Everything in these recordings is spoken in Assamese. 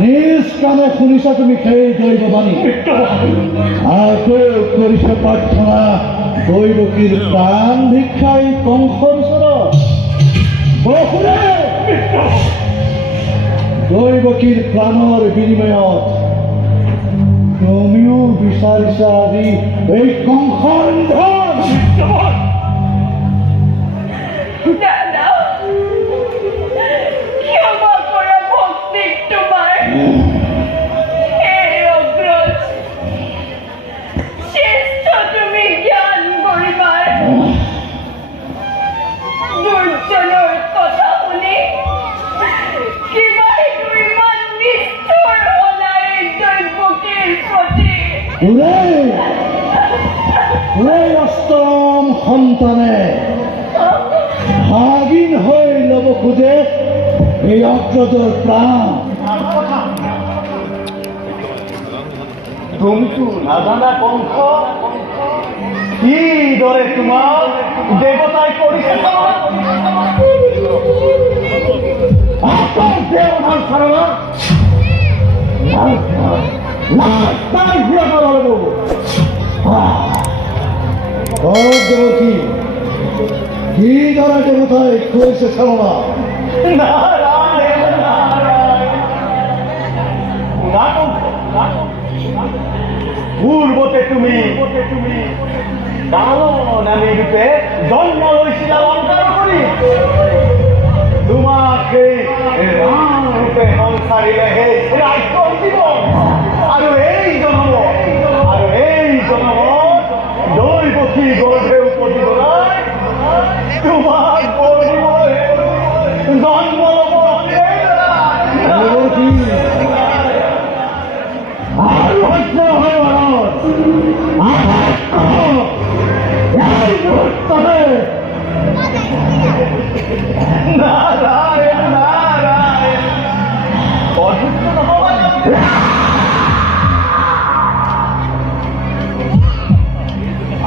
নিষ্কামে শুনিছা তুমি সেই দৈববাণী আৰ কৰিছে প্ৰাৰ্থনা দৈবকীৰ প্ৰাণ ভিক্ষাই কংসৰ ওচৰত দৈবকীৰ প্ৰাণৰ বিনিময়ত তুমিও বিচাৰিছা আজি এই কংসৰ ধন অষ্টম সন্তানে ভাগিন হৈ ল'ব খোজে এই অগ্ৰজৰ প্ৰাণ তুমিতো নাজানা কংস কিদৰে তোমাৰ দেৱতাই কৰিছে দেৱতী কিদৰে দেৱতাই কৰিছে চালনা পূৰ্বতে তুমি নামী ৰূপে জন্ম লৈছিলা অন্তৰ কৰি তোমাক সেই ৰাম ৰূপে সংসাৰিলেহে ৰাজ্য দিব আৰু এই জন্মত দৈবকী গৰ্ভে উপদিবলৈ তোমাক জন্ম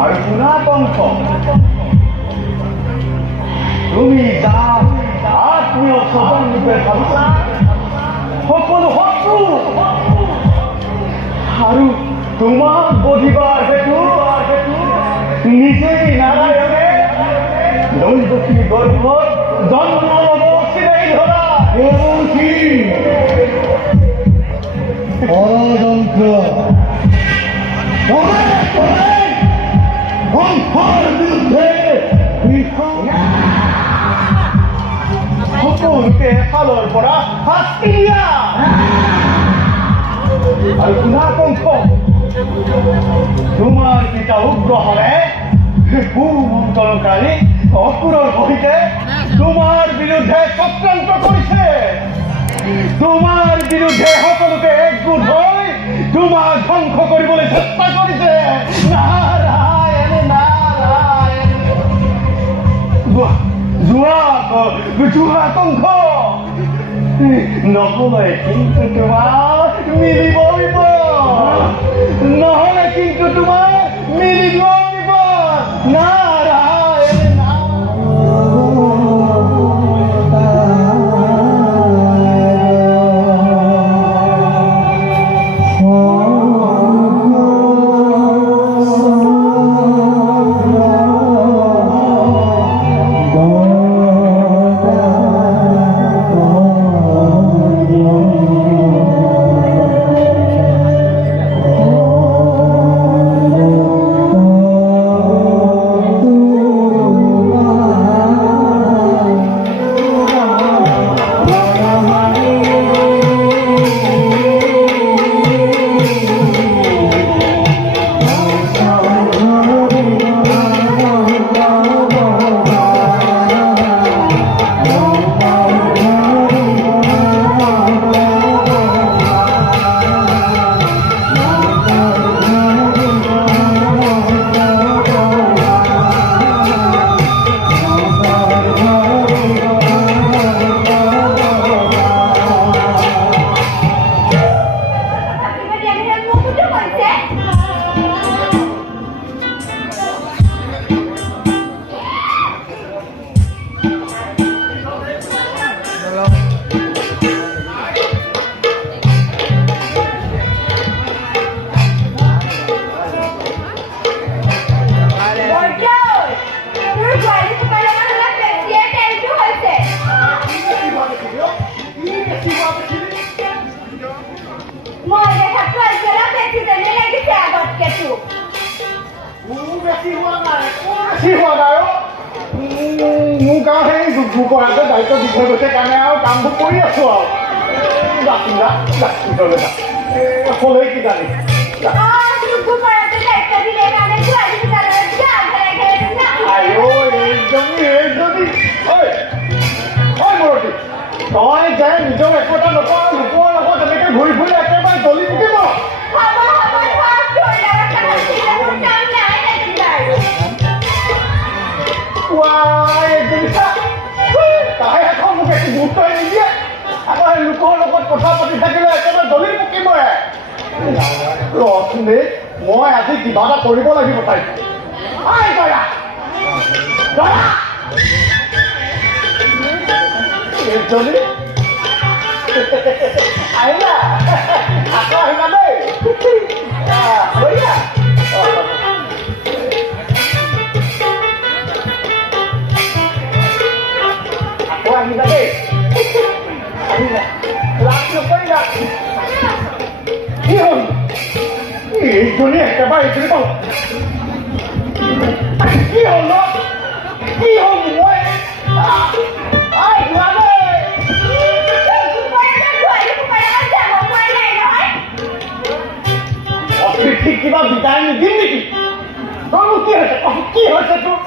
আৰু শুনা কংস তুমি যাম আত্মীয় স্বজন ৰূপে ভাবিছা সকলো শত্ৰু আৰু তোমাক বধিবাৰ হেতু নিজেই নাৰায়ণে দৈবকী গৰ্ভত জন্ম ল'ব চিনাই ধৰা ষড়যন্ত্ৰ কংসৰ বিৰুদ্ধে সকলোকে ফালৰ পৰা শাস্তি দিয়া আৰু শুনা কংস তোমাৰ পিতা উগ্ৰ হলে কুমন্ত্ৰণকাৰী অসুৰৰ সৈতে তোমাৰ বিৰুদ্ধে চক্ৰান্ত কৰিছে তোমাৰ বিৰুদ্ধে সকলোকে একগোট হৈ তোমাক ধ্বংস কৰিবলৈ চেষ্টা কৰিছে যোৱা কংস নহলে কিন্তু তোমাৰ মিলিব নহলে কিন্তু তোমাৰ মিলিব কেঁচু বেছি হোৱা নাই মোক আৰু সেই দুপৰাতে দায়িত্ব দি থৈ গৈছে কাৰণে আৰু কামবোৰ কৰি আছোঁ আৰু হ'লেই কি জানি তই যে নিজৰ একো এটা নকওঁ লোকৰ লগত তেনেকৈ ঘূৰি ফুৰি একেবাৰে জ্বলি থাকিব তাই এখন মোক একো গুৰুত্বই নিদিয়ে আকৌ সেই লোকৰ লগত কথা পাতি থাকিলে একেবাৰে জ্বলি পকিব ৰচোনে মই আজি কিবা এটা কৰিব লাগিব তাইক জলি আহিলা আকৌ আহিলা দেই বঢ়িয়া আকৌ আহিলা দেই আহিলা লাভ নকৰিলা কি হ'ল এইজনী একেবাৰে এইজনী পাওঁ কি হ'ল ন কি হ'ল মই ঠিক কিবা বিদায় নিদিম নেকি তোৰ কি হৈছে তোৰ